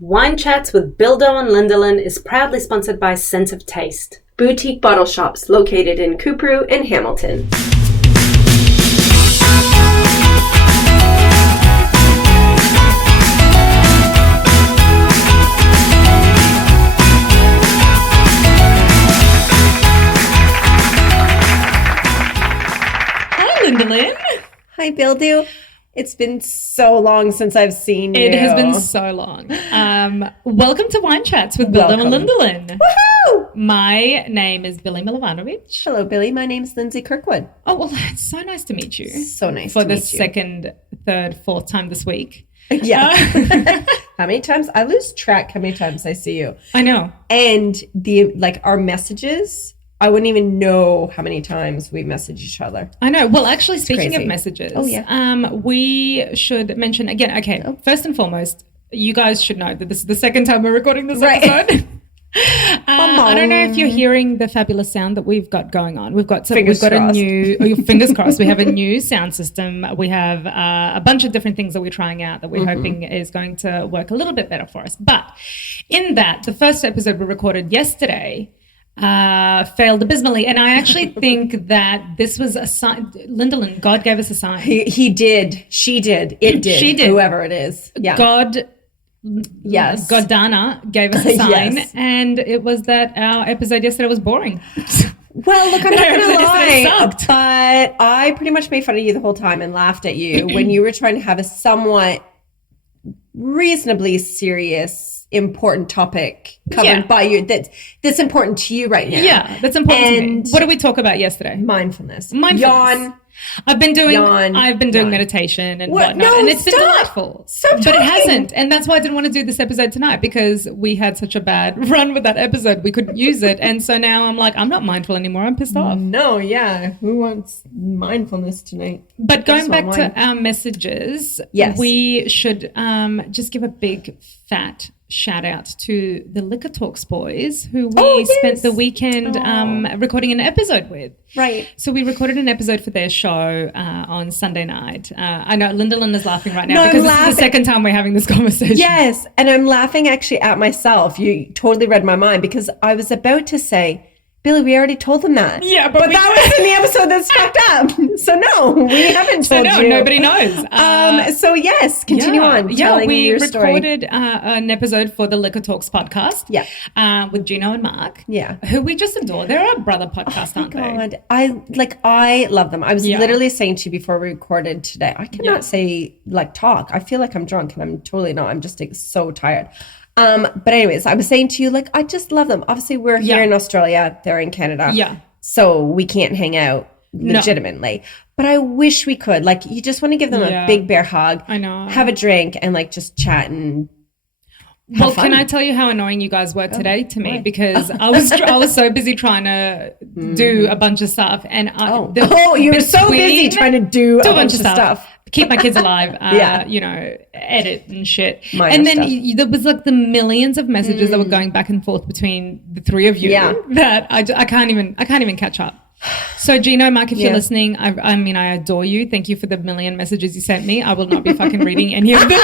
Wine Chats with Bildo and Lindalin is proudly sponsored by Sense of Taste, boutique bottle shops located in Couparo and Hamilton. Hi, Lindalin. Hi, Bildo. It's been so long since I've seen you. It has been so long. Welcome to Wine Chats with Bildo and Lindalin. Woohoo! My name is Billy Milovanovic. Hello, Billy. My name's Lindsay Kirkwood. Oh, well, it's so nice to meet you. So nice for to the meet you. second, third, fourth time this week. Yeah. How many times? I lose track how many times I see you. I know. And our messages, I wouldn't even know how many times we message each other. I know. Well, actually, speaking crazy. of messages, Oh, yeah. We should mention again, okay, First and foremost, you guys should know that this is the second time we're recording this episode. I don't know if you're hearing the fabulous sound that we've got going on. We've got Fingers a crossed. new fingers crossed. We have a new sound system. We have a bunch of different things that we're trying out that we're hoping is going to work a little bit better for us. But in that, the first episode we recorded yesterday failed abysmally, and I actually think that this was a sign. Lindalin, God gave us a sign. He did. She did. It did. She did. Whoever it is. Yeah. God. Yes. Godana gave us a sign, Yes. and it was that our episode yesterday was boring. Well, look, I'm not going to Yesterday lie, sucked. but I pretty much made fun of you the whole time and laughed at you when you were trying to have a somewhat reasonably serious, important topic covered by you that's important to you right now. Yeah, that's important to me. And What did we talk about yesterday? Mindfulness. Mindfulness. Yawn. I've been doing Yawn. meditation and What? whatnot, No, and it's been stop. delightful. Stop but it talking. hasn't, and that's why I didn't want to do this episode tonight, because we had such a bad run with that episode. We couldn't use it, and so now I'm like, I'm not mindful anymore. I'm pissed off. No, yeah. Who wants mindfulness tonight? But going just back want to wine. our messages, Yes. we should just give a big fat shout out to the Liquor Talks boys, who we spent the weekend recording an episode with. Right. So we recorded an episode for their show on Sunday night. I know Lindalin is laughing right now No, I'm because this is laughing. the second time we're having this conversation. Yes, and I'm laughing actually at myself. You totally read my mind because I was about to say, Billy, we already told them that. Yeah, but that was in the episode that's fucked up. So no, we haven't So told no, you. nobody knows. So yes, continue on telling we your story. recorded an episode for the Liquor Talks podcast. Yeah. With Gino and Mark. Yeah. Who we just adore. They're our brother podcast, aren't they? God, I love them. I was literally saying to you before we recorded today, I cannot say talk. I feel like I'm drunk and I'm totally not. I'm just so tired. But anyways, I was saying to you, I just love them. Obviously, we're here in Australia. They're in Canada. Yeah. So we can't hang out legitimately. But I wish we could. You just want to give them a big bear hug. I know. Have a drink and just chat and Well, have fun. can I tell you how annoying you guys were today to me? Because I was so busy trying to do a bunch of stuff, and you were so busy trying to do a bunch of stuff. Keep my kids alive, edit and shit. And then there was there millions of messages that were going back and forth between the three of you that I can't even catch up. So Gino, Mark, if you're listening, I adore you. Thank you for the million messages you sent me. I will not be fucking reading any of them.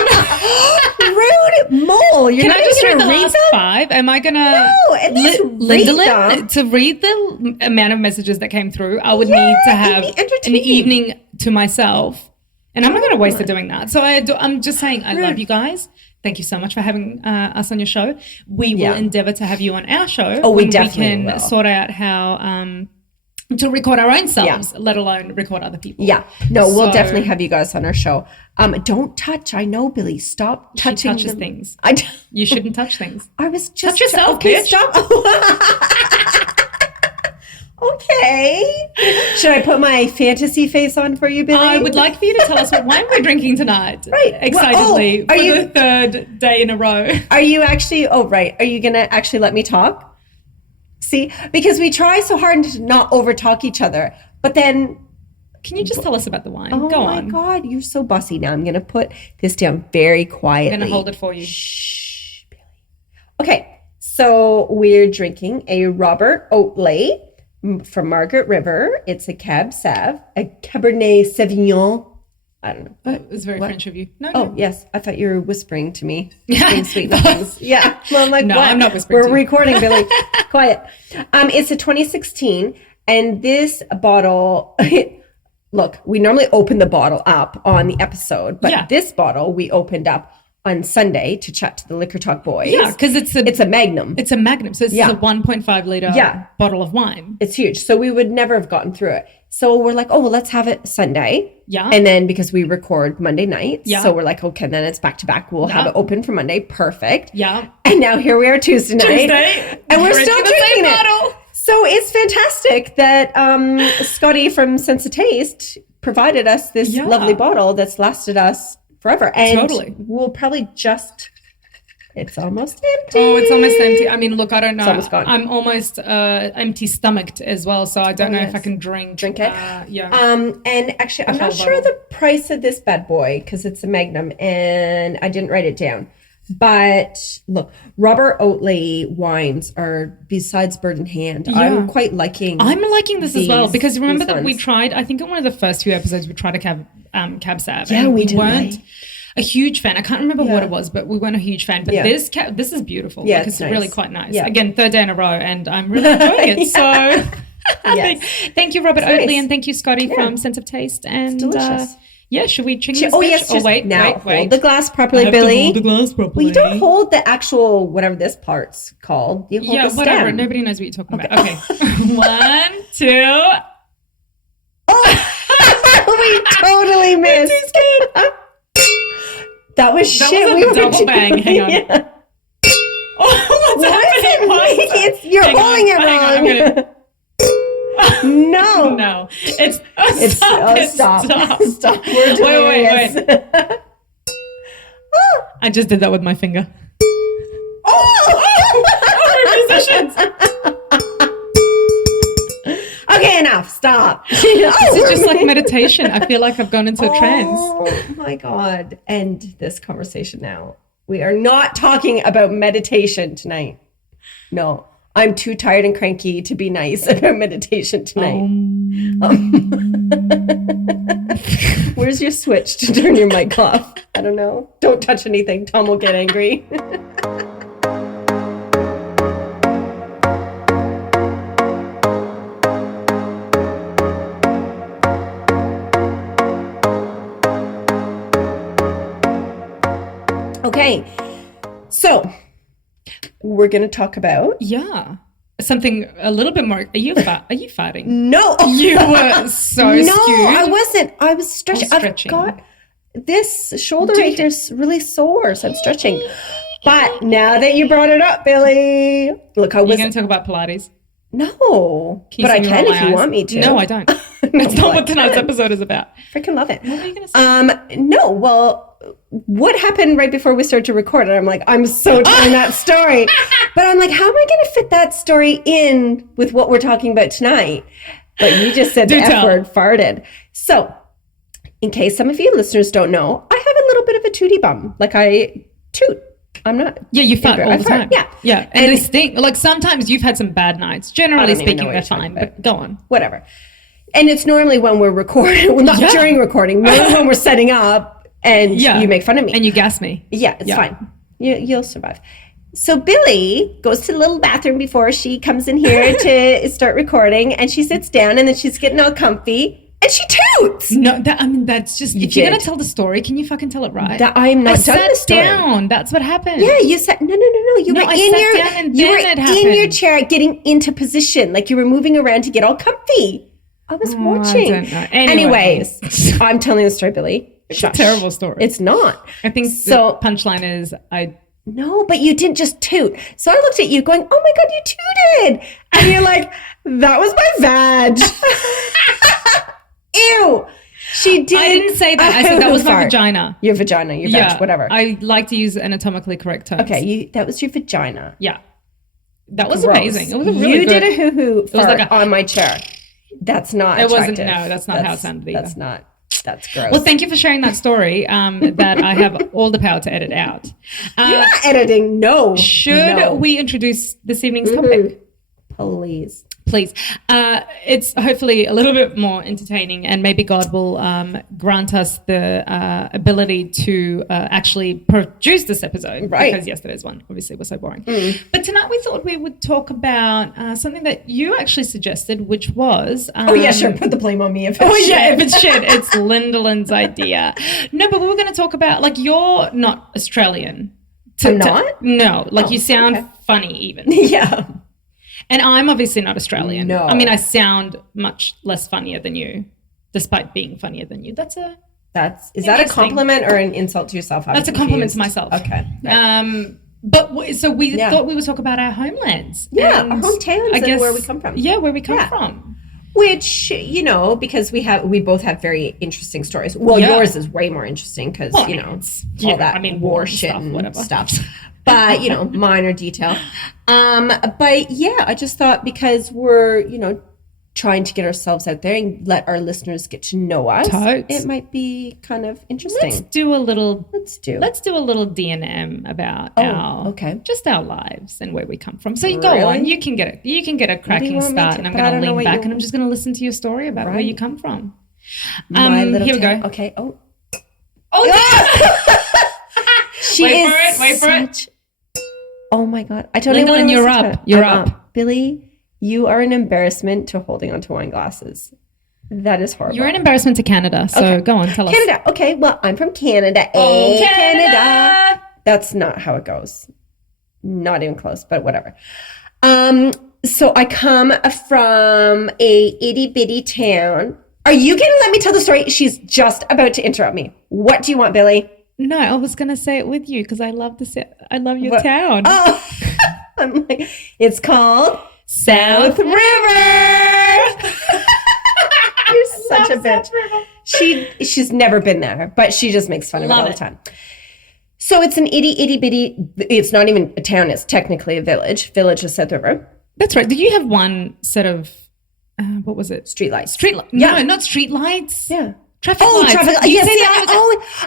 Rude mole. You're Can not I just even read the gonna last them? 5? Am I gonna No, at least read them. To read the amount of messages that came through? I would need to have it'd be an entertaining. evening to myself, and I'm not going to waste it doing that. So I'm just saying, I love you guys. Thank you so much for having us on your show. We will endeavor to have you on our show. Oh, we when definitely we can will. sort out how to record our own selves, let alone record other people. Yeah. No, we'll So- definitely have you guys on our show. Don't touch. I know, Billy. Stop She touching touches them. things. I You shouldn't touch things. was just Touch yourself, okay, bitch. Stop. Okay. Should I put my fantasy face on for you, Billy? I would like for you to tell us what wine we're drinking tonight. Right. Excitedly Well, for are the third day in a row. Are you actually? Oh, right. Are you gonna actually let me talk? See, because we try so hard to not over talk each other, but then. Can you just tell us about the wine? Oh Go my on. God, you're so bossy now. I'm going to put this down very quietly. I'm going to hold it for you. Shh, Billy. Okay, so we're drinking a Robert Oatley from Margaret River. It's a Cab Sav, a Cabernet Sauvignon I don't know. It was very French of you. No. Yes. I thought you were whispering to me. Saying sweet nothings. Yeah. Well, I'm like, no, what? I'm not whispering. We're recording, Billy. Quiet. It's a 2016, and this bottle. Look, we normally open the bottle up on the episode, but this bottle we opened up on Sunday to chat to the Liquor Talk boys. Yeah, because it's a Magnum. It's a Magnum. So it's a 1.5 liter bottle of wine. It's huge. So we would never have gotten through it. So we're like, oh, well, let's have it Sunday. Yeah. And then because we record Monday nights. Yeah. So we're like, okay, then it's back to back. We'll have it open for Monday. Perfect. Yeah. And now here we are Tuesday night. And we're still drinking it. Bottle. So it's fantastic that Scotty from Sense of Taste provided us this lovely bottle that's lasted us forever. And we'll probably it's almost empty. Oh, it's almost empty. I mean, look, I don't know. It's almost gone. I'm almost empty stomached as well, so I don't know if I can drink it. And actually, I'm not sure bottle. the price of this bad boy because it's a Magnum and I didn't write it down. But look, Robert Oatley wines are, besides Bird in Hand, I'm quite liking. I'm liking this as well because remember that we tried, I think in one of the first few episodes, we tried a Cab Sav. Yeah, we weren't a huge fan. I can't remember what it was, but we weren't a huge fan. But this is beautiful. Yeah, like, it's nice. Really quite nice. Yeah. Again, third day in a row, and I'm really enjoying it. So thank you, Robert Oatley, and thank you, Scotty from Sense of Taste. And it's delicious. Should we drink this? Oh, yes. Wait. Hold the glass properly, Billy. Hold the glass properly. Well, you don't hold the actual, whatever this part's called. You hold the stem. Whatever. Nobody knows what you're talking about. Okay. 1, 2. Oh, we totally missed. That was shit. Was a double bang. Hang on. Yeah. Oh, what's happening? You're holding it wrong. No. Stop. We're doing wait. I just did that with my finger. We're musicians. Okay, enough. Stop. This is just like meditation. I feel like I've gone into a trance. Oh my God. End this conversation now. We are not talking about meditation tonight. No. I'm too tired and cranky to be nice about meditation tonight. Where's your switch to turn your mic off? I don't know. Don't touch anything. Tom will get angry. Okay. So we're going to talk about something a little bit more. Are you farting? No, you were so skewed. I wasn't. I was stretching. I've got this shoulder right here is really sore, so I'm stretching. But now that you brought it up, Billy, look, You're going to talk about Pilates? No, but I can if you want me to. No, I don't. That's not what tonight's episode is about. Freaking love it. What were you going to say? No, well, what happened right before we started to record? And I'm like, I'm so telling that story. But I'm like, how am I going to fit that story in with what we're talking about tonight? But you just said the F word, farted. So in case some of you listeners don't know, I have a little bit of a tootie bum. Like I toot. I'm not. Yeah, you fart all the time. Yeah. And they stink. Like sometimes you've had some bad nights. Generally speaking, they're fine. But go on. Whatever. And it's normally when we're recording, well, not during recording, normally when we're setting up and you make fun of me. And you gas me. Yeah, it's fine. You'll survive. So Billy goes to the little bathroom before she comes in here to start recording, and she sits down and then she's getting all comfy. And she toots. No, that's just, if you're going to tell the story, can you fucking tell it right? I'm not done the story. Down. That's what happened. Yeah, you sat, no. You were in your chair getting into position. Like you were moving around to get all comfy. I was watching. I don't know. Anyways, I'm telling the story, Billy. It's a terrible story. It's not. I think the punchline is No, but you didn't just toot. So I looked at you going, oh my God, you tooted. And you're like, that was my vag. Ew. She did. I didn't say that. I said that was my vagina. Your vagina, your vag, whatever. I like to use anatomically correct terms. Okay, that was your vagina. Yeah. That was amazing. It was a really good. You did a hoo-hoo fart on my chair. That's not attractive. No, that's not how it sounded either. That's gross. Well, thank you for sharing that story that I have all the power to edit out. You're not editing. No. Should we introduce this evening's topic? Please. Please. It's hopefully a little bit more entertaining, and maybe God will grant us the ability to actually produce this episode. Right. Because yesterday's one obviously was so boring. But tonight we thought we would talk about something that you actually suggested, which was... sure. Put the blame on me if it's if it's shit. It's Lindalin's idea. No, but we were going to talk about, like, you're not Australian. I'm not? No. Like, you sound funny even. Yeah. And I'm obviously not Australian. No. I mean, I sound much less funnier than you, despite being funnier than you. Is that a compliment or an insult to yourself? That's a compliment to myself. Okay. Right. So we thought we would talk about our homelands. Yeah, our hometowns and where we come from. Yeah, where we come from. Which, because we both have very interesting stories. Well, yours is way more interesting because, all that war shit and whatever stuff. But, minor detail. But yeah, I just thought because we're, trying to get ourselves out there and let our listeners get to know us, it might be kind of interesting. Let's do a little D&M about our lives and where we come from. So you go on, you can get a cracking start, and I'm going to lean back and I'm just going to listen to your story about where you come from. Here we go. Okay. Oh, wait for it. Oh my God. I totally want to you're up. You're up. Billy, you are an embarrassment to holding onto wine glasses. That is horrible. You're an embarrassment to Canada. So go on, tell us. Canada. Okay. Well, I'm from Canada. Canada. That's not how it goes. Not even close, but whatever. So I come from a itty bitty town. Are you going to let me tell the story? She's just about to interrupt me. What do you want, Billy? No, I was going to say it with you because I love your town. Oh, I'm like, it's called South River. You're such a bitch. She's never been there, but she just makes fun of it all the time. So it's an itty bitty. It's not even a town. It's technically a village. Village of South River. That's right. Did you have one set of what was it? Streetlights. No, not streetlights. Yeah. Traffic lights. Traffic lights. Yes,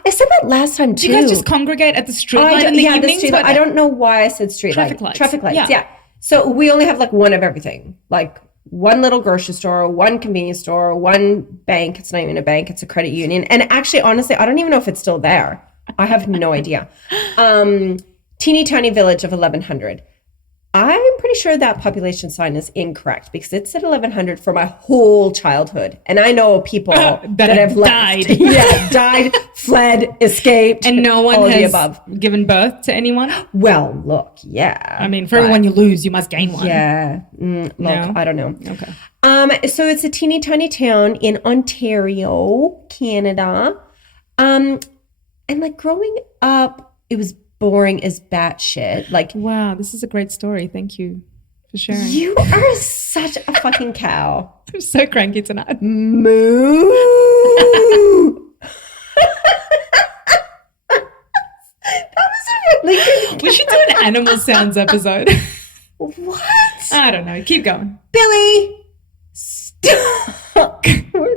I said that last time too. Do you guys just congregate at the street light in the evenings? I don't know why I said street light. Traffic lights. Yeah. So we only have like one of everything. Like one little grocery store, one convenience store, one bank. It's not even a bank. It's a credit union. And actually, honestly, I don't even know if it's still there. I have no idea. Teeny tiny village of 1,100. I'm pretty sure that population sign is incorrect because it said 1,100 for my whole childhood. And I know people that have died. Left. Died, fled, escaped. And no one has given birth to anyone? Well, look, yeah. I mean, for everyone you lose, you must gain one. Yeah. I don't know. Okay. So it's a teeny tiny town in Ontario, Canada. And like growing up, it was boring as batshit. Like, wow, this is a great story. Thank you for sharing. You are such a fucking cow. I'm so cranky tonight. Moo. That was a really good. We should do an animal sounds episode. What? I don't know. Keep going. Billy, stop.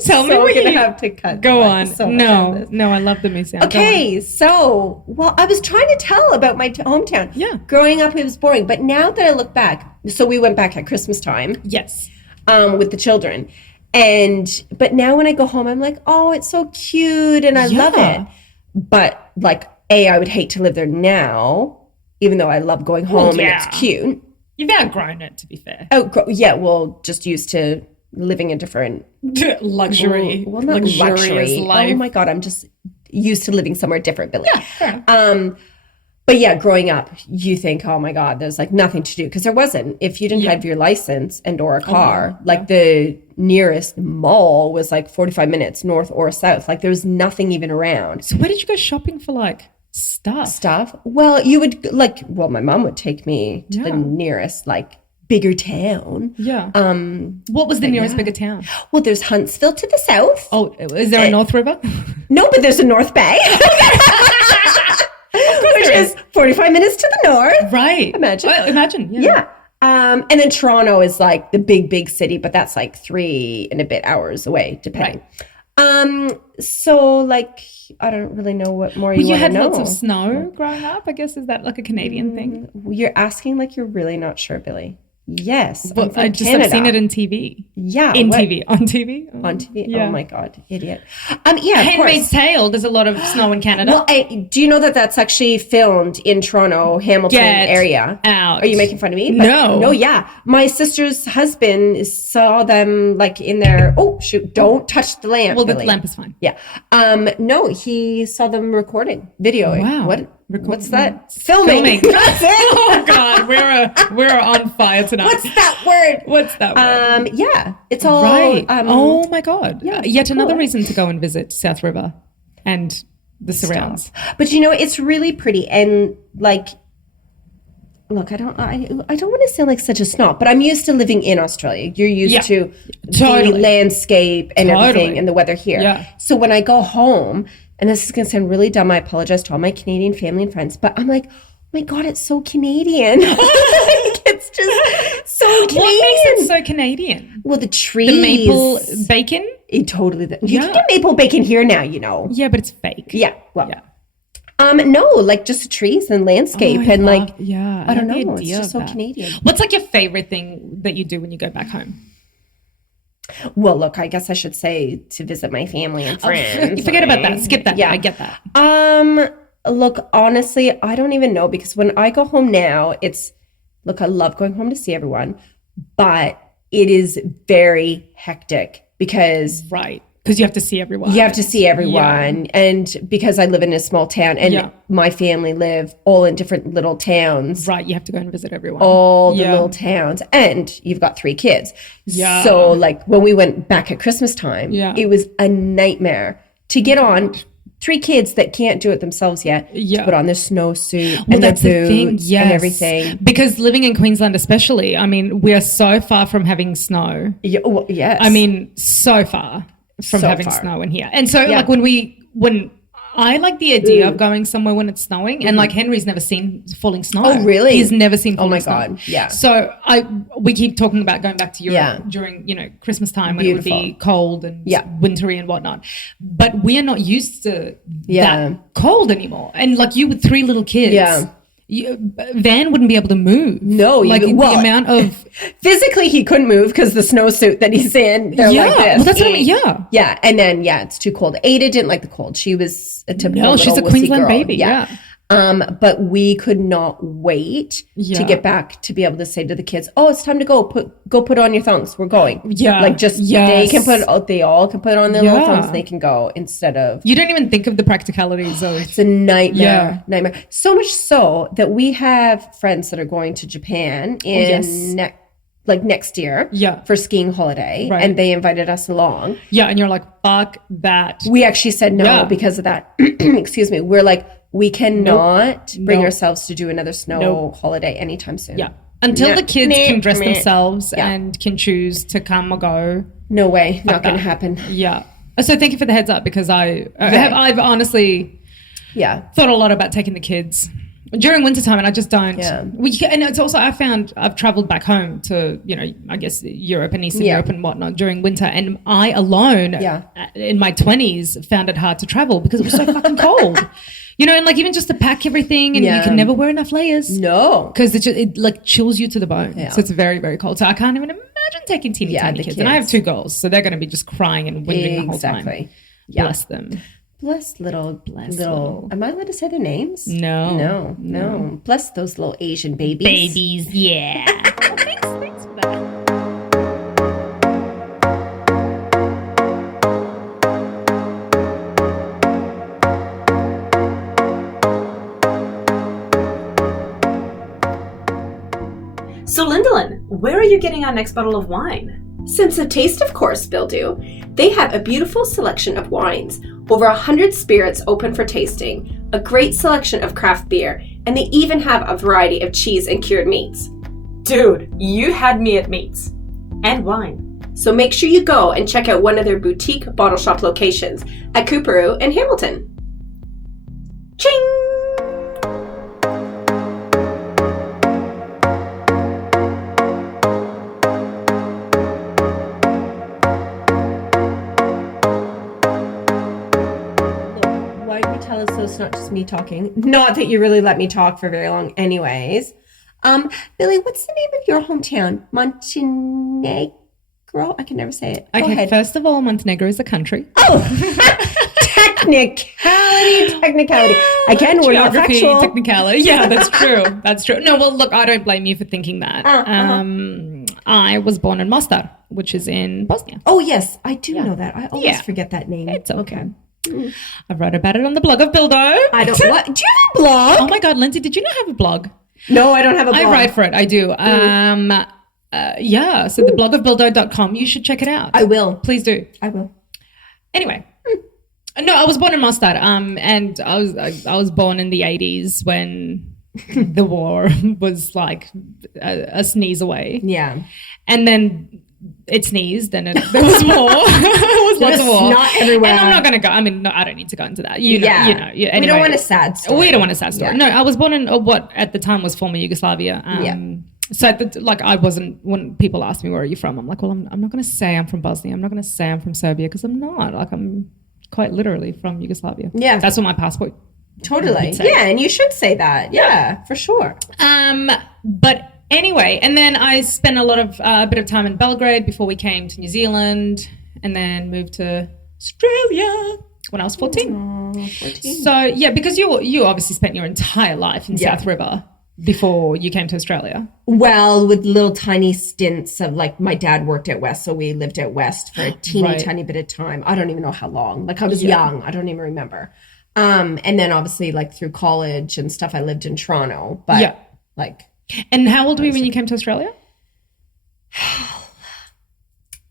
Tell me what you have to cut. Go on. No, I love the moo sound. Okay, so, I was trying to tell about my hometown. Yeah. Growing up, it was boring. But now that I look back, so we went back at Christmas time. Yes. With the children. But now when I go home, I'm like, oh, it's so cute and I love it. But like, I would hate to live there now, even though I love going home and it's cute. You've outgrown it, to be fair. Oh, yeah. Well, just used to living a different luxury. Well, not luxury. Life. Oh my God, I'm just used to living somewhere different, Billy. Yeah, fair enough. But yeah, growing up, you think, oh my God, there's like nothing to do because there wasn't. If you didn't have your license and or a car, the nearest mall was like 45 minutes north or south. Like there was nothing even around. So where did you go shopping for like stuff? Well, you would my mom would take me to the nearest bigger town. Yeah. What was the nearest bigger town? Well, there's Huntsville to the south. Oh, is there a North River? No, but there's a North Bay. Which is 45 minutes to the north. Right. Imagine. Well, imagine. Yeah. And then Toronto is like the big city, but that's like 3 and a bit hours away, depending. Right. So I don't really know what more you want to know. You had lots of snow growing up, I guess. Is that like a Canadian thing? You're asking like you're really not sure, Billy. Yes. Well, I just have seen it in TV. Yeah. On TV. On TV. Yeah. Oh my God. Idiot. Handmaid's Tale. There's a lot of snow in Canada. Well, do you know that that's actually filmed in Toronto, Hamilton area? Out. Are you making fun of me? No. Yeah. My sister's husband saw them like in their, oh shoot, don't touch the lamp. Well, Billy. the lamp is fine. Yeah. No, he saw them recording, videoing. Wow. What's that? Filming. That's it. Oh God, we're on fire tonight. What's that word? Yeah, it's all right. Oh my God. Yeah, Yet cool. another reason to go and visit South River and the surrounds. But it's really pretty, and like, look, I don't want to sound like such a snob, but I'm used to living in Australia. You're used to the landscape and everything and the weather here. Yeah. So when I go home, and this is going to sound really dumb, I apologize to all my Canadian family and friends, but I'm like, oh my God, it's so Canadian. It's just so Canadian. What makes it so Canadian? Well, the trees. The maple bacon? Totally. You can get maple bacon here now, Yeah, but it's fake. Yeah. Well, no, like just the trees and landscape I don't know. It's just so Canadian. What's like your favorite thing that you do when you go back home? Well, look, I guess I should say to visit my family and friends. Forget about that. Skip that. Yeah, I get that. Look, honestly, I don't even know, because when I go home now, I love going home to see everyone, but it is very hectic because you have to see everyone. You have to see everyone. Yeah. And because I live in a small town and my family live all in different little towns. Right. You have to go and visit everyone. All the little towns. And you've got 3 kids. Yeah. So like when we went back at Christmas time, it was a nightmare to get on 3 kids that can't do it themselves yet to put on their snowsuit and their boots and everything. Because living in Queensland especially, I mean, we are so far from having snow. Yeah, well, yes. I mean, so far from having snow in here. And so like when I like the idea of going somewhere when it's snowing, and like Henry's never seen falling snow. Oh, really? He's never seen falling snow. Oh my God, yeah. So we keep talking about going back to Europe during, Christmas time when it would be cold and wintry and whatnot. But we are not used to that cold anymore. And like you with 3 little kids. Van wouldn't be able to move. No, the amount of physically he couldn't move because the snowsuit that he's in. They're like this. Well, that's what I mean. Yeah, and then it's too cold. Ada didn't like the cold. She was a typical. No, she's a Queensland baby. Yeah. But we could not wait to get back to be able to say to the kids, "Oh, it's time to go. Put on your thongs. We're going." Yeah, like just they all can put on their little thongs. And they can go instead of. You don't even think of the practicalities of. It's a nightmare. Nightmare. So much so that we have friends that are going to Japan in next year for skiing holiday, and they invited us along. Yeah, and you're like, fuck that. We actually said no because of that. Excuse me. We're like, we cannot bring ourselves to do another snow holiday anytime soon. Yeah. Until the kids can dress themselves and can choose to come or go. No way. Not going to happen. Yeah. So thank you for the heads up, because I've honestly thought a lot about taking the kids during wintertime, and I just don't. Yeah. And it's also, I've traveled back home to, I guess Europe and Eastern Europe and whatnot during winter, and I alone in my 20s found it hard to travel because it was so fucking cold. And like even just to pack everything, and you can never wear enough layers. No. Because it like chills you to the bone. Yeah. So it's very, very cold. So I can't even imagine taking teeny tiny kids. And I have 2 girls, so they're going to be just crying and whinging the whole time. Yeah. Bless them. Bless little. Am I allowed to say their names? No. Bless those little Asian babies. Yeah. Well, thanks for that. So, Lindalin, where are you getting our next bottle of wine? Sense of Taste, of course, Bildo. They have a beautiful selection of wines, over 100 spirits open for tasting, a great selection of craft beer, and they even have a variety of cheese and cured meats. Dude, you had me at meats. And wine. So make sure you go and check out one of their boutique bottle shop locations at Cooperoo and Hamilton. Ching! So it's not just me talking. Not that you really let me talk for very long anyways. Billy, what's the name of your hometown? Montenegro? I can never say it. Go Okay, ahead. first of all, Montenegro is a country. Oh, technicality. Again, we're not Geography, factual. technicality. Yeah, that's true. That's true. No, well, look, I don't blame you for thinking that. I was born in Mostar, which is in Bosnia. Oh, yes. I do know that. I always forget that name. It's okay. I wrote about it on the blog of Bildo. I don't. What? Do you have a blog? Oh my God, Lindsay, did you not have a blog? No, I don't have a blog. I write for it. I do. Yeah. So the blog of Bildo.com. You should check it out. I will. Please do. I will. Anyway. No, I was born in Mostar. And I was born in the 80s when the war was like a sneeze away. Yeah. And then it sneezed and there was war. It was lots of war. Not everywhere. And I'm not going to go. I mean, no, I don't need to go into that. You know. Anyway, we don't want a sad story. We don't want a sad story. Yeah. No, I was born in what at the time was former Yugoslavia. So I wasn't, when people ask me, where are you from? I'm like, well, I'm not going to say I'm from Bosnia. I'm not going to say I'm from Serbia because I'm not. Like, I'm quite literally from Yugoslavia. Yeah. That's what my passport. Totally. Yeah. And you should say that. Yeah, for sure. But anyway, and then I spent a bit of time in Belgrade before we came to New Zealand and then moved to Australia when I was 14. 14. So yeah, because you obviously spent your entire life in South River before you came to Australia. Well, with little tiny stints of like my dad worked at West, so we lived at West for a tiny bit of time. I don't even know how long. Like I was young. I don't even remember. And then obviously like through college and stuff, I lived in Toronto. But like. And how old were you when you came to Australia?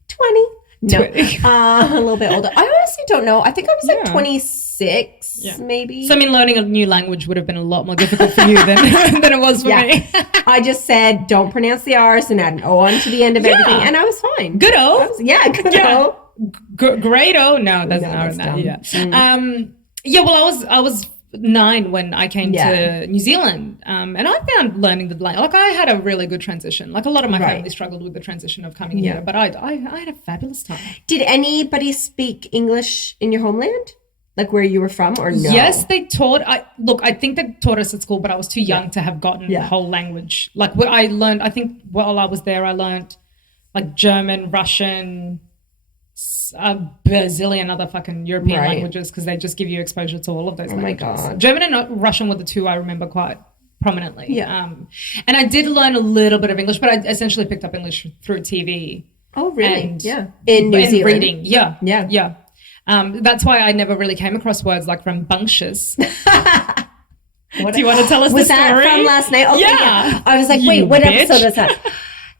20. No, a little bit older. I honestly don't know. I think I was like 26, maybe. So I mean, learning a new language would have been a lot more difficult for you than it was for me. I just said, don't pronounce the R's and add an O onto the end of everything. And I was fine. Good O. Good O. Great O. No, that's not that's that. dumb. Well, I was 9 when I came to New Zealand, and I found learning the language. Like I had a really good transition. Like a lot of my family struggled with the transition of coming here, but I had a fabulous time. Did anybody speak English in your homeland, like where you were from, or no? Yes, they taught. I think they taught us at school, but I was too young to have gotten the whole language. Like what I learned, I think while I was there, I learned like German, Russian, a bazillion other fucking European languages because they just give you exposure to all of those languages. My God. German and Russian were the two I remember quite prominently. Yeah. And I did learn a little bit of English, but I essentially picked up English through TV. Oh, really? In New Zealand. Reading. Yeah. That's why I never really came across words like rambunctious. Do you want to tell us the story? Was that from last night? Okay, yeah. I was like, wait, what episode was that?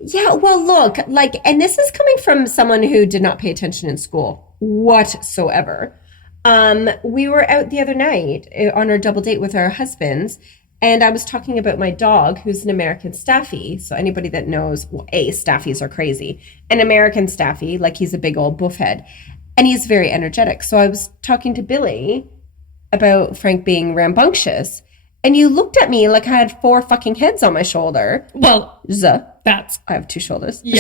Yeah, well, look, like, and this is coming from someone who did not pay attention in school whatsoever. We were out the other night on our double date with our husbands, and I was talking about my dog, who's an American Staffy. So anybody that knows, well, Staffies are crazy. An American Staffy, like he's a big old buffhead, and he's very energetic. So I was talking to Billy about Frank being rambunctious, and you looked at me like I had 4 fucking heads on my shoulder. Well, I have 2 shoulders. Yeah.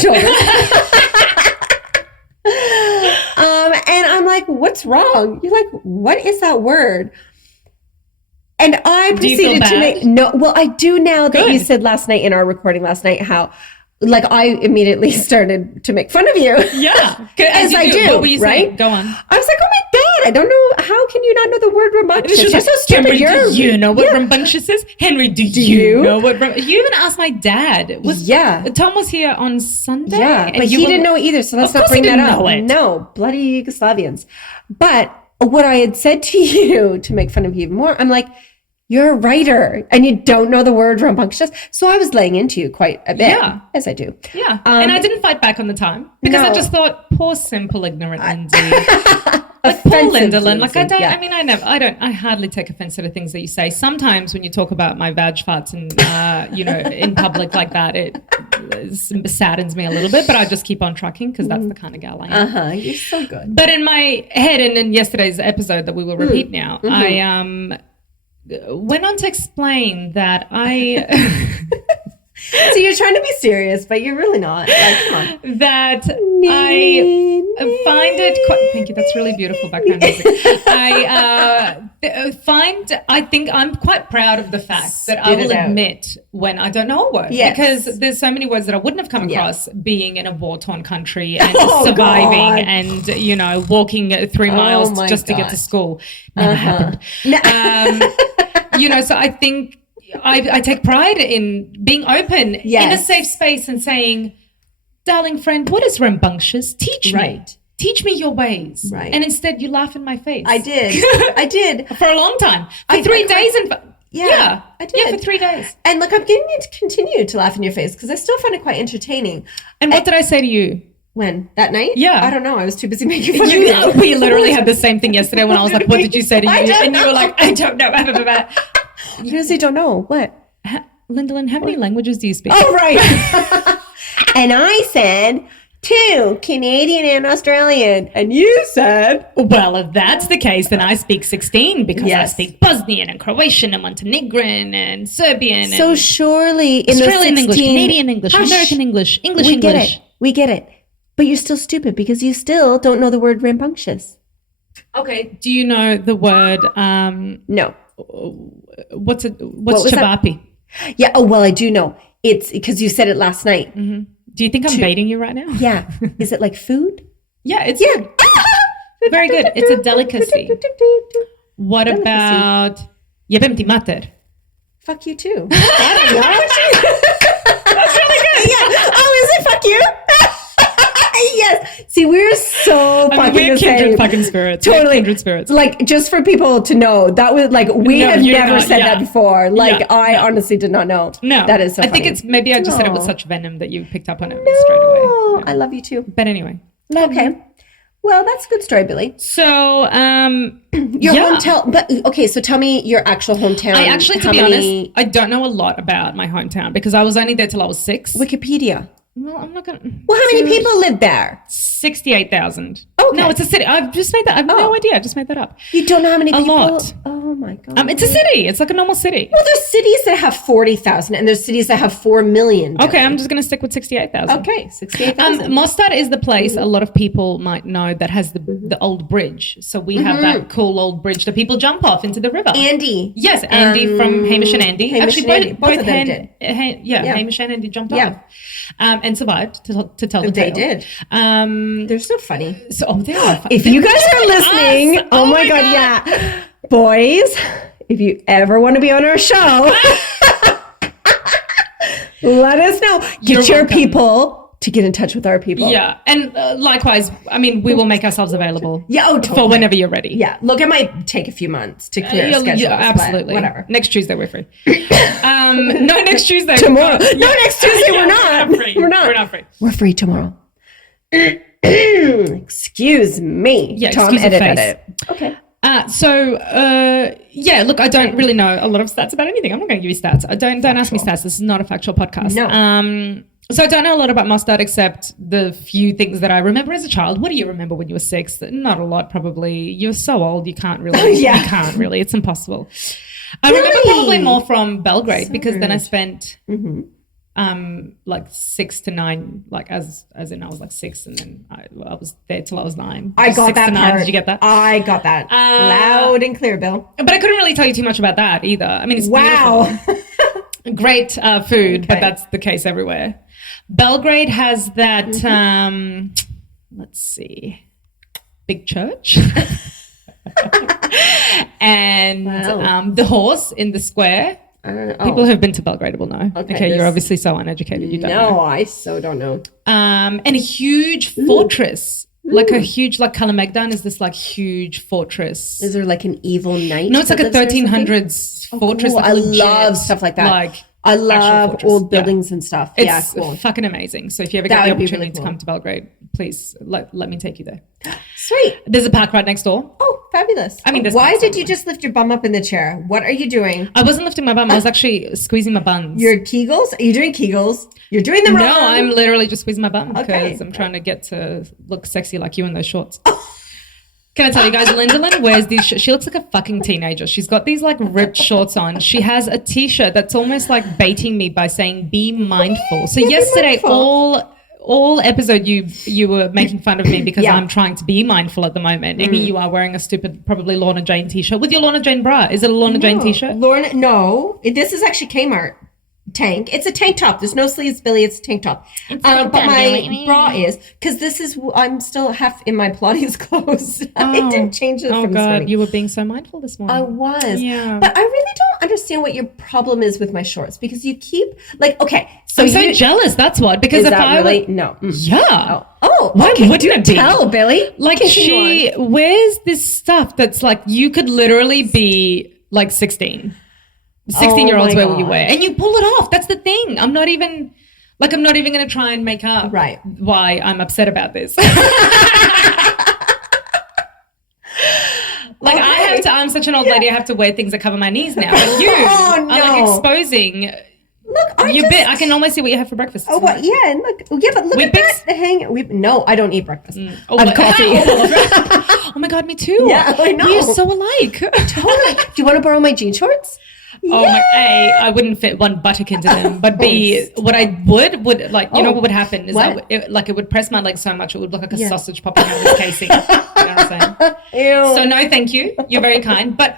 And I'm like, what's wrong? You're like, what is that word? And I proceeded to make I do now that you said last night in our recording last night how like I immediately started to make fun of you. Yeah. As I do. What were you saying? Go on. I was like, oh my God, I don't know. How can you not know the word rambunctious? You're so stupid. Henry, do you know what rambunctious is? Henry, do you know what you even asked my dad. Tom was here on Sunday. Yeah, but he didn't know either, so let's not bring that up. No, bloody Yugoslavians. But what I had said to you to make fun of you even more, I'm like, you're a writer and you don't know the word rambunctious. So I was laying into you quite a bit, as I do. Yeah, and I didn't fight back on the time because I just thought, poor, simple, ignorant Lindsay. Like poor Lindalin. Like I hardly take offense to the things that you say. Sometimes when you talk about my vag farts and, in public like that, it saddens me a little bit, but I just keep on trucking because that's the kind of gal I am. You're so good. But in my head and in yesterday's episode that we will repeat now, I went on to explain that So you're trying to be serious, but you're really not. Like, come on. That I find it quite, thank you, that's really beautiful background music. I think I'm quite proud of the fact that I will admit when I don't know a word. Yes. Because there's so many words that I wouldn't have come across being in a war-torn country and surviving and, you know, walking 3 miles just to get to school. Never happened. You know, so I think I take pride in being open in a safe space and saying, darling friend, what is rambunctious? Teach me. Teach me your ways. Right. And instead you laugh in my face. I did. For a long time. For 3 days. Yeah, I did. Yeah, for 3 days. And look, I'm getting you to continue to laugh in your face because I still find it quite entertaining. And what did I say to you? When? That night? Yeah. I don't know. I was too busy making fun of you. We literally had the same thing yesterday when I was like, what did you say to you? And you were like, I don't know. You honestly don't know. What? Lindalin, how many languages do you speak? Oh, right. And I said 2, Canadian and Australian. And you said... Well, if that's the case, then I speak 16 because I speak Bosnian and Croatian and Montenegrin and Serbian. So surely in Australian the 16... English, Canadian English, American English, English. We get it. But you're still stupid because you still don't know the word rambunctious. Okay. Do you know the word... No. What's chavapi? Yeah. Oh, well, I do know. It's because you said it last night. Mm-hmm. Do you think I'm baiting you right now? Yeah. Is it like food? Yeah, it's food. Very good. It's a delicacy. What about jebem ti mater? Fuck you too. I don't know. That's really good. Yeah. Oh, is it fuck you? Yes. See, we're so fucking we're kindred fucking spirits. Totally kindred spirits. Like, just for people to know, that was like, we have never said that before. Like, I honestly did not know. No. That is so funny. I think it's, maybe I just said it with such venom that you picked up on it straight away. No, I love you too. But anyway. Okay. Well, that's a good story, Billy. So, your hometown, but okay, so tell me your actual hometown. I actually, to be honest, I don't know a lot about my hometown because I was only there till I was 6. Wikipedia. Well, I'm not going to. Well, how many people live there? 68,000. Okay. No, it's a city. I've just made that. I have no idea. I just made that up. You don't know how many people? A lot. Oh my God. It's a city. It's like a normal city. Well, there's cities that have 40,000 and there's cities that have 4 million. Okay, I'm just going to stick with 68,000. Okay, 68,000. Mostard is the place a lot of people might know that has the old bridge. So we have that cool old bridge that people jump off into the river. Andy. Yes, Andy from Hamish and Andy. Both of them did. Hamish and Andy jumped off. And survived to tell the tale. They did. They're so funny. They are funny. If you guys are listening, oh my God, yeah. Boys, if you ever want to be on our show, let us know. Get your people to get in touch with our people. Yeah. And likewise, I mean, we will make ourselves available totally. For whenever you're ready. Yeah. Look, it might take a few months to clear our schedules. Yeah, absolutely. Whatever. Next Tuesday, we're free. No, next Tuesday. Tomorrow. No, next Tuesday, we're not. We're not. We're not free. We're free tomorrow. Excuse me. Yeah, Tom edited it. Okay. Look, I don't really know a lot of stats about anything. I'm not going to give you stats. Don't ask me stats. This is not a factual podcast. No. So I don't know a lot about Mostard except the few things that I remember as a child. What do you remember when you were 6? Not a lot, probably. You're so old, you can't really. You can't really. It's impossible. I remember probably more from Belgrade because then I spent like 6 to 9, like as in I was like 6 and then I was there till I was 9. I got 6 that to 9. part. Did you get that? I got that. Loud and clear, Bill. But I couldn't really tell you too much about that either. I mean, it's beautiful. Great food, but that's the case everywhere. Belgrade has that, let's see, big church. And the horse in the square. People who have been to Belgrade will know. Okay, you're obviously so uneducated. You don't know. No, I so don't know. And a huge fortress. Like a huge, like Kalemegdan is this like huge fortress. Is there like an evil knight? No, it's like a 1300s fortress. Cool. I love stuff like that. Like I love old buildings and stuff. It's cool. Fucking amazing. So if you ever get the opportunity to come to Belgrade, please let me take you there. Sweet. There's a park right next door. Oh, fabulous. I mean, why did you just lift your bum up in the chair? What are you doing? I wasn't lifting my bum. I was actually squeezing my buns. Your Kegels? Are you doing Kegels? You're doing them wrong. No, I'm literally just squeezing my bum because I'm trying to get to look sexy like you in those shorts. Can I tell you guys, Lindalin wears these, she looks like a fucking teenager. She's got these like ripped shorts on. She has a t-shirt that's almost like baiting me by saying, be mindful. So yesterday, all episode you were making fun of me because I'm trying to be mindful at the moment. And here you are wearing a stupid, probably Lorna Jane t-shirt with your Lorna Jane bra. Is it a Lorna Jane t-shirt? No. This is actually Kmart tank. It's a tank top. There's no sleeves, Billy. It's a tank top. But my bra is, because this is, I'm still half in my Pilates clothes. I didn't change it from this morning. You were being so mindful this morning. I was. Yeah. But I really don't understand what your problem is with my shorts, because you keep, like, okay. So I'm so jealous, that's what. Because if I really? No. Yeah. Oh, why okay. wouldn't it be? Tell, Billy. Like, she wears this stuff that's like, you could literally be like 16. 16-year-olds wear what you wear, and you pull it off. That's the thing. I'm not even going to try and make up why I'm upset about this. I'm such an old lady. I have to wear things that cover my knees now. But you are like exposing. Look, I can almost see what you have for breakfast. Oh, what? Yeah, and look. Yeah, but look at that. No, I don't eat breakfast. I have coffee. Oh my God, me too. Yeah, I know. We are so alike. Totally. Do you want to borrow my jean shorts? Oh my! A, I wouldn't fit one buttock into them. But B, what I would like, you know, what would happen is it would press my legs so much it would look like a sausage popping out of its casing. You know what I'm saying? Ew. So no, thank you. You're very kind. But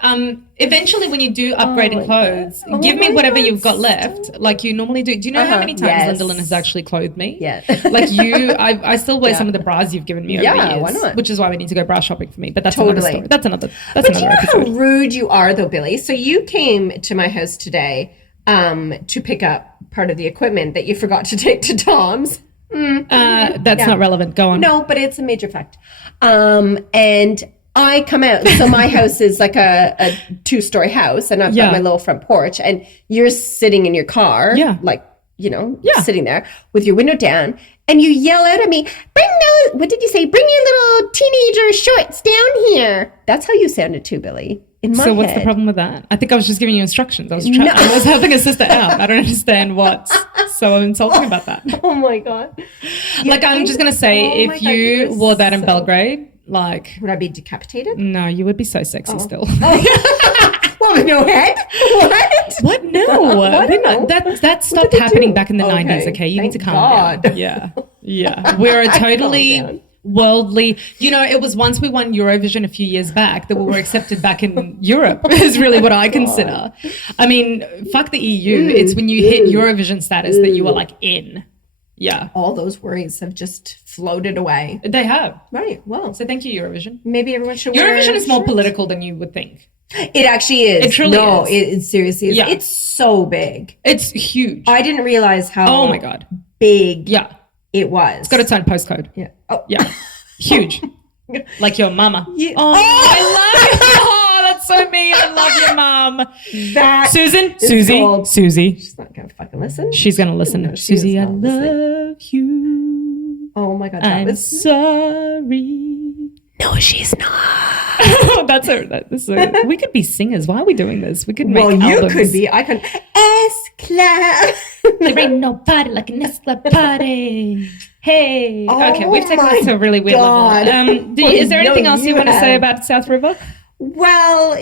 eventually, when you do upgrade in clothes, give me whatever you've got left, like you normally do. Do you know how many times Lindalin has actually clothed me? Yeah. Like I still wear some of the bras you've given me over the years. Why not? Which is why we need to go bra shopping for me. But that's another story. That's another. But do you know how rude you are, though, Billy? So you came to my house today to pick up part of the equipment that you forgot to take to Tom's. That's not relevant. Go on. No, but it's a major fact. And I come out. So my house is like a 2-story house, and I've got my little front porch, and you're sitting in your car, like, you know, sitting there with your window down, and you yell out at me, what did you say? Bring your little teenager shorts down here. That's how you sounded too, Billy. So what's the problem with that? I think I was just giving you instructions. I was helping a sister out. I don't understand what's so insulting about that. Oh my God. Like, I'm just going to say, if you wore that in Belgrade, like... Would I be decapitated? No, you would be so sexy still. What, with no head? What? No. That stopped happening back in the 90s, okay? You need to calm down. Yeah. We're a totally... worldly, you know, it was once we won Eurovision a few years back that we were accepted back in Europe is really what I consider. I mean, fuck the EU. It's when you hit Eurovision status that you are like in. Yeah. All those worries have just floated away. They have. Right. Well. So thank you, Eurovision. Maybe everyone should Eurovision is more political than you would think. It actually is. It truly is. It seriously is. Yeah. It's so big. It's huge. I didn't realize how oh my God. Big it was. It's got its own postcode. Yeah. Oh. Yeah. Huge. Like your mama. Yeah. Oh, I love you. Oh, that's so mean. I love your mom. Susie. She's not going to fucking listen. She's going to listen. No, Susie, I love you. Oh my God. I'm sorry. No, she's not. We could be singers. Why are we doing this? We could make albums. You could be. I could. S-Club. There ain't no party like an S-Club party. Hey. Okay, we've taken this to a really weird level. Is there anything else you want to say about South River? Well,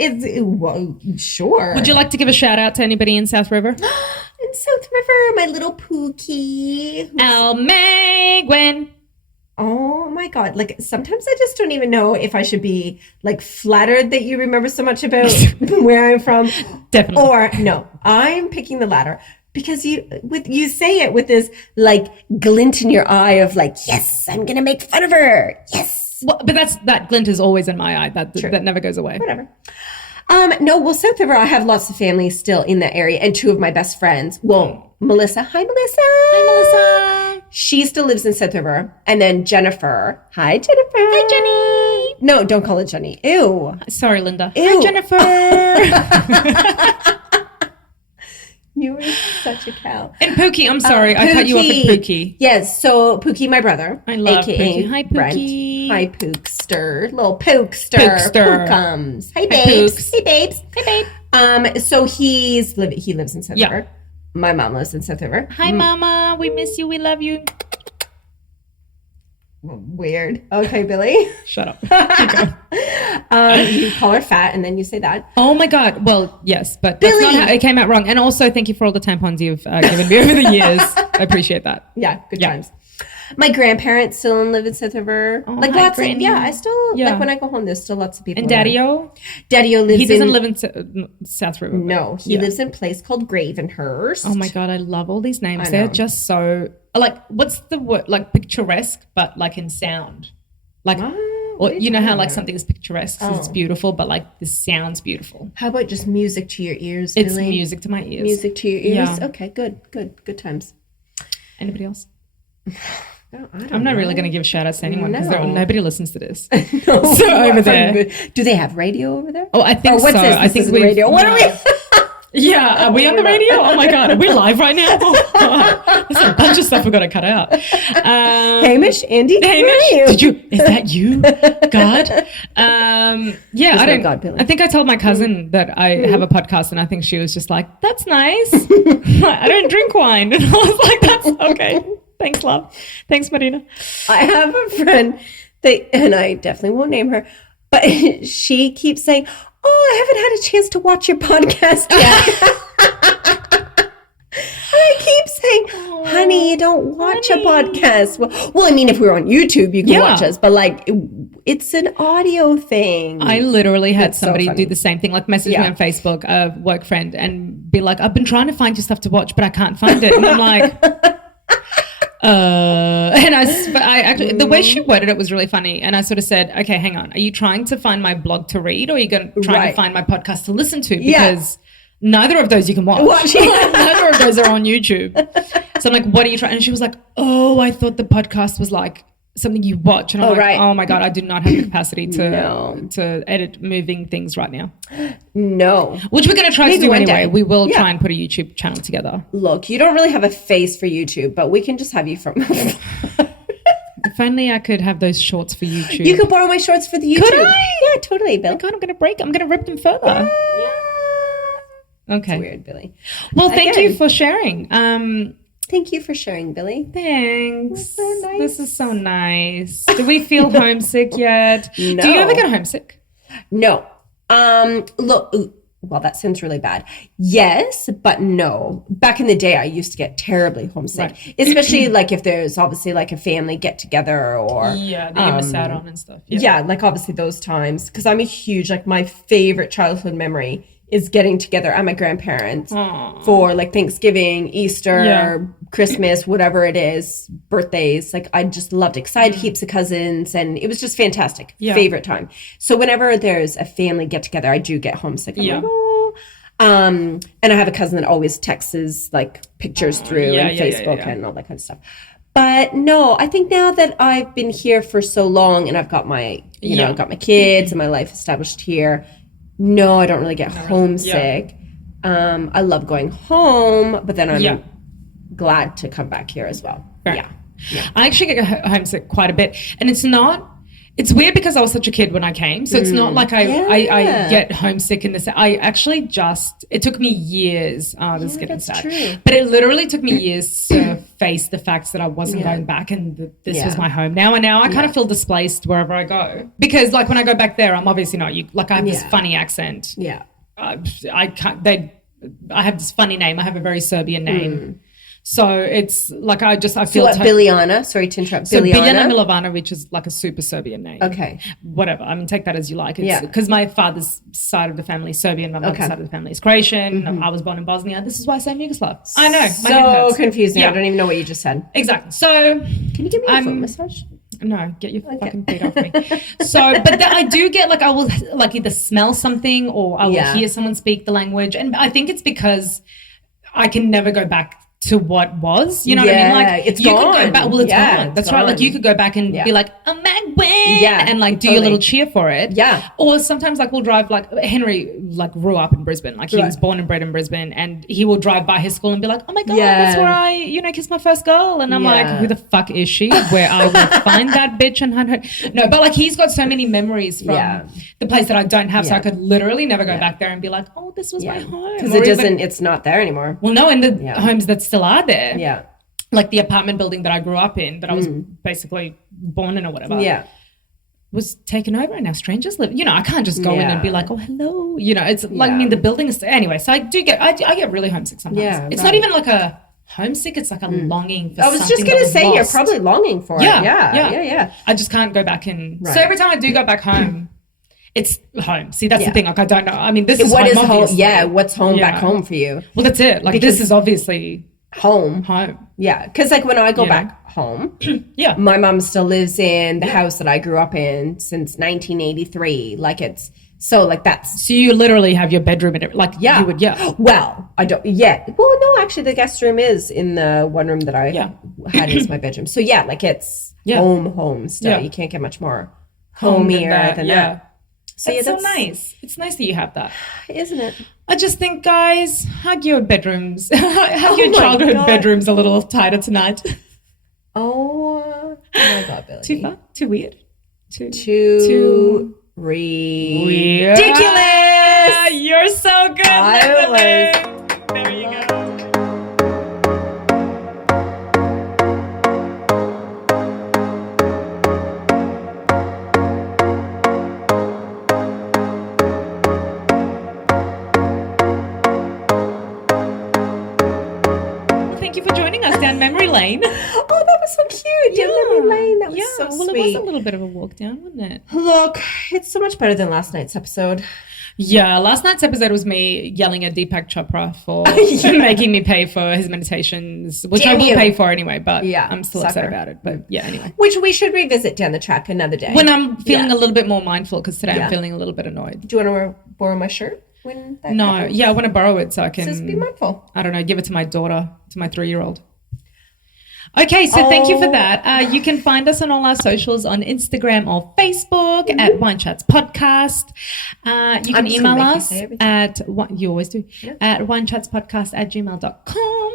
sure. Would you like to give a shout out to anybody in South River? In South River, my little Pookie. Gwen. Oh my God. Like, sometimes I just don't even know if I should be like flattered that you remember so much about where I'm from. Definitely. Or no, I'm picking the latter because you say it with this like glint in your eye of like, yes, I'm going to make fun of her. Yes. Well, but that glint is always in my eye. That never goes away. Whatever. No, South River, I have lots of family still in that area and 2 of my best friends. Well, Melissa. Hi, Melissa. Hi, Melissa. She still lives in South River. And then Jennifer. Hi, Jennifer. Hi, Jenny. No, don't call it Jenny. Ew. Sorry, Linda. Ew. Hi, Jennifer. You were such a cow. And Pookie, I'm sorry. I cut you off at Pookie. Yes, so Pookie, my brother. I love AKA Pookie. Hi, Pookie. Brent. Hi, Pookster. Little Pookster. Pookums. Hey, babes. Hey, babes. Hey, babe. So he lives in South River. My mom lives in South River. Hi, Mama. We miss you. We love you. Weird. Okay, Billy. Shut up. You call her fat and then you say that. Oh my God. Well, yes, but that's not how it came out wrong. And also thank you for all the tampons you've given me over the years. I appreciate that. Yeah, good times. My grandparents still live in South River. Oh, like lots of, I still, like when I go home, there's still lots of people. And Daddy-O? Daddy-O lives He doesn't live in South River. No, he lives in a place called Gravenhurst. Oh my God, I love all these names. They're just so, like, what's the word? Like picturesque, but like in sound. Like, or you know how like something is picturesque, it's beautiful, but like this sounds beautiful. How about just music to your ears, It's Billy? music to my ears. Music to your ears? Yeah. Okay, good times. Anybody else? I'm not really going to give shout outs to anyone because No. nobody listens to this. No, So over there. Do they have radio over there? Oh, I think Or what's so. this? I think we radio. What are we? Yeah, are we on the radio? Oh my God, are we live right now? Oh God, there's a bunch of stuff we've got to cut out. Hamish, Andy, Hamish, where are you? is that you? God. Yeah, I don't. God, Billy. I think I told my cousin that I have a podcast, and I think she was just like, "That's nice." I don't drink wine, and I was like, "That's okay." Thanks, love. Thanks, Marina. I have a friend and I definitely won't name her, but she keeps saying, "Oh, I haven't had a chance to watch your podcast yet." And I keep saying, "Honey, you don't watch a podcast." Well, I mean, if we were on YouTube, you can watch us, but like, it's an audio thing. I literally had somebody funny. do the same thing, like message me on Facebook, a work friend, and be like, "I've been trying to find your stuff to watch, but I can't find it." And I'm like, and I actually, the way she worded it was really funny. And I sort of said, "Okay, hang on. Are you trying to find my blog to read, or are you trying to find my podcast to listen to? Because neither of those you can watch. Neither of those are on YouTube." So I'm like, "What are you trying?" And she was like, "Oh, I thought the podcast was like something you watch." And I'm like, "Oh my God, I do not have the capacity to edit moving things right now." No. Which we're going to try to do one anyway. day. We will try and put a YouTube channel together. Look, you don't really have a face for YouTube, but we can just have you from. If only I could have those shorts for YouTube. You could borrow my shorts for the YouTube. Could I? Yeah, totally, Bill. God, I'm going to rip them further. Okay. It's weird, Billy. Well, thank you for sharing. Thank you for sharing, Billy. Thanks. So nice. This is so nice. Do we feel homesick yet? No. Do you ever get homesick? No. Look, well, that sounds really bad. Yes, but no. Back in the day, I used to get terribly homesick, especially like if there's obviously like a family get together or that you miss out on and stuff. Yeah, like obviously those times, because I'm a huge, like my favorite childhood memory is getting together at my grandparents for like Thanksgiving, Easter, Christmas, whatever it is, birthdays. Like I just loved it because I had heaps of cousins and it was just fantastic. Favorite time. So whenever there's a family get together, I do get homesick. I'm like, oh. And I have a cousin that always texts like pictures through and Facebook and all that kind of stuff. But no, I think now that I've been here for so long and I've got my, you know, got my kids and my life established here. No, I don't really get homesick. I love going home, but then I'm glad to come back here as well. Yeah. I actually get homesick quite a bit. And it's weird because I was such a kid when I came. So it's not like I get homesick in this. It took me years. This is getting sad. True. But it literally took me years to face the facts that I wasn't going back and this was my home now. And now I kind of feel displaced wherever I go. Because like when I go back there, I'm obviously not, I have this funny accent. Yeah. I have this funny name. I have a very Serbian name. So it's like I feel Biljana, sorry to interrupt. So Biljana Milovanovic is like a super Serbian name. Okay. Whatever. I mean, take that as you like. Because my father's side of the family is Serbian, my mother's side of the family is Croatian. I was born in Bosnia. This is why I say I'm Yugoslav. I know. So confusing. I don't even know what you just said. Exactly. So can you give me a foot massage? No, get your fucking feet off me. So, but I do get like I will like either smell something or I will hear someone speak the language, and I think it's because I can never go back to what was, you know what I mean? Like it's you gone. could go back. Well, it's gone. That's right. Like you could go back and be like, "Oh my win," and like do your little cheer for it. Yeah. Or sometimes like we'll drive. Like Henry like grew up in Brisbane. Like he was born and bred in Brisbane, and he will drive by his school and be like, "Oh my God, that's where I kissed my first girl." And I'm like, "Who the fuck is she? Where I will find that bitch and hunt her." No, but like he's got so many memories from the place that I don't have, so I could literally never go back there and be like, "Oh, this was my home." Because it's not there anymore. Well, no, and the homes that still are there. Yeah. like the apartment building that I grew up in, that I was basically born in or whatever. Yeah. Was taken over and now strangers live. You know, I can't just go in and be like, oh, hello. You know, it's like, I mean, the building is, anyway, so I get really homesick sometimes. Yeah, it's not even like a homesick, it's like a longing for something. I was just going to say, you're probably longing for it. Yeah. I just can't go back in. Right. So every time I do go back home, it's home. See, that's the thing. Like, I don't know. I mean, this is what home, is home. Yeah, what's home back home for you? Well, that's it. Like, because this is obviously home. Yeah, because like when I go back home, my mom still lives in the house that I grew up in since 1983. Like it's so like that's. So you literally have your bedroom in it. Like you would, Well, I don't yet. Well, no, actually, the guest room is in the one room that I had as my bedroom. So yeah, like it's home still. Yeah. You can't get much more homier than that. So that's so nice. It's nice that you have that, isn't it? I just think, guys, hug your bedrooms, hug your childhood bedrooms a little tighter tonight. Oh my God, Billy! Too far? Too weird? Too ridiculous! You're so good. There you go. Down memory lane. Oh, that was so cute. Down memory lane. That was so sweet. It was a little bit of a walk down, wasn't it? Look, it's so much better than last night's episode. Yeah, last night's episode was me yelling at Deepak Chopra for making me pay for his meditations, which I will pay for anyway, but I'm still upset about it. But anyway. Which we should revisit down the track another day. When I'm feeling a little bit more mindful, because today I'm feeling a little bit annoyed. Do you want to borrow my shirt? No, happens? I want to borrow it so I can just be mindful. I don't know, give it to my daughter, to my 3-year-old. Okay, so thank you for that. You can find us on all our socials on Instagram or Facebook at Wine Chats Podcast. You can email us at you always do at winechatspodcast@gmail.com.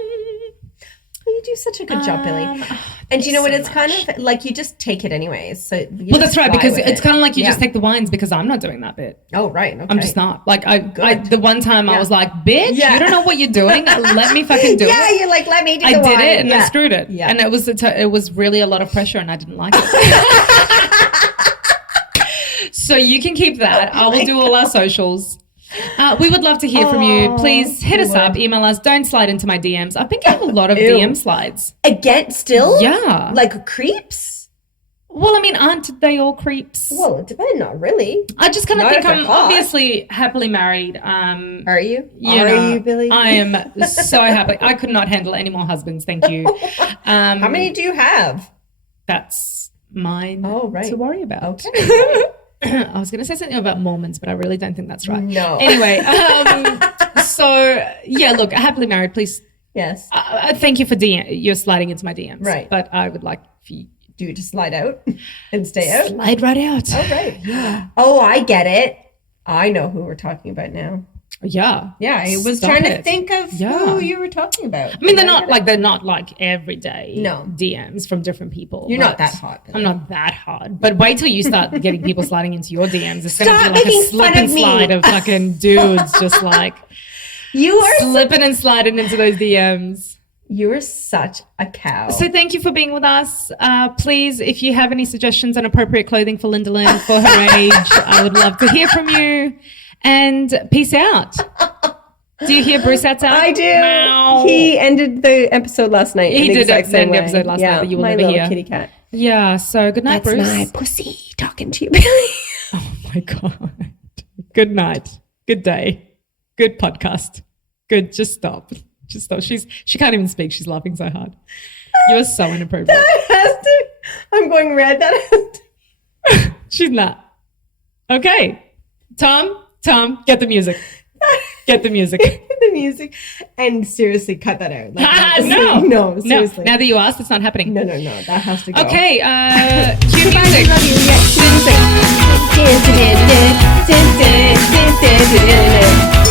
You do such a good job, Billy. And you know what? It's kind of like you just take it anyways. So that's right, because it's kind of like you just take the wines, because I'm not doing that bit. Oh, right. Okay. I'm just not. Like I the one time I was like, bitch, you don't know what you're doing. Let me fucking do it. Yeah, you're like, let me do it. I did it and I screwed it. Yeah. And it was really a lot of pressure and I didn't like it. So you can keep that. I will do all our socials. We would love to hear from you. Please hit us up, email us. Don't slide into my DMs. I've been getting a lot of DM slides. Again, still? Yeah. Like creeps? Well, I mean, aren't they all creeps? Well, it depends. Not really. I just kind of think I'm obviously happily married. Are you? Are you, Billy? I am so happy. I could not handle any more husbands. Thank you. How many do you have? That's mine to worry about. Okay. I was going to say something about Mormons, but I really don't think that's right. No. Anyway, look, happily married, please. Yes. Thank you for you're sliding into my DMs. Right. But I would like for you. Do you just slide out and stay out? Slide right out. Oh, right. Yeah. Oh, I get it. I know who we're talking about now. Yeah. Yeah, I was trying to think of who you were talking about. I mean, they're not like everyday DMs from different people. You're not that hot. I'm not that hot. But wait till you start getting people sliding into your DMs. It's going to be like a slip and slide of fucking dudes just like you are slipping and sliding into those DMs. You're such a cow. So thank you for being with us. Please, if you have any suggestions on appropriate clothing for Lindalin for her age, I would love to hear from you. And peace out. Do you hear Bruce outside? I do. Meow. He ended the episode last night. He did end the episode last night that you will never hear. Kitty cat. Yeah. So good night, Bruce. That's my pussy talking to you, Billy. Oh my God. Good night. Good day. Good podcast. Good. Just stop. Just stop. She can't even speak. She's laughing so hard. You're so inappropriate. That has to. I'm going red. That has to. She's not. Okay. Tom, get the music. Get the music. The music. And seriously, cut that out. Like, no, seriously. Now that you asked, it's not happening. No. That has to go. Okay, cue music. I love you. Yeah, cue music.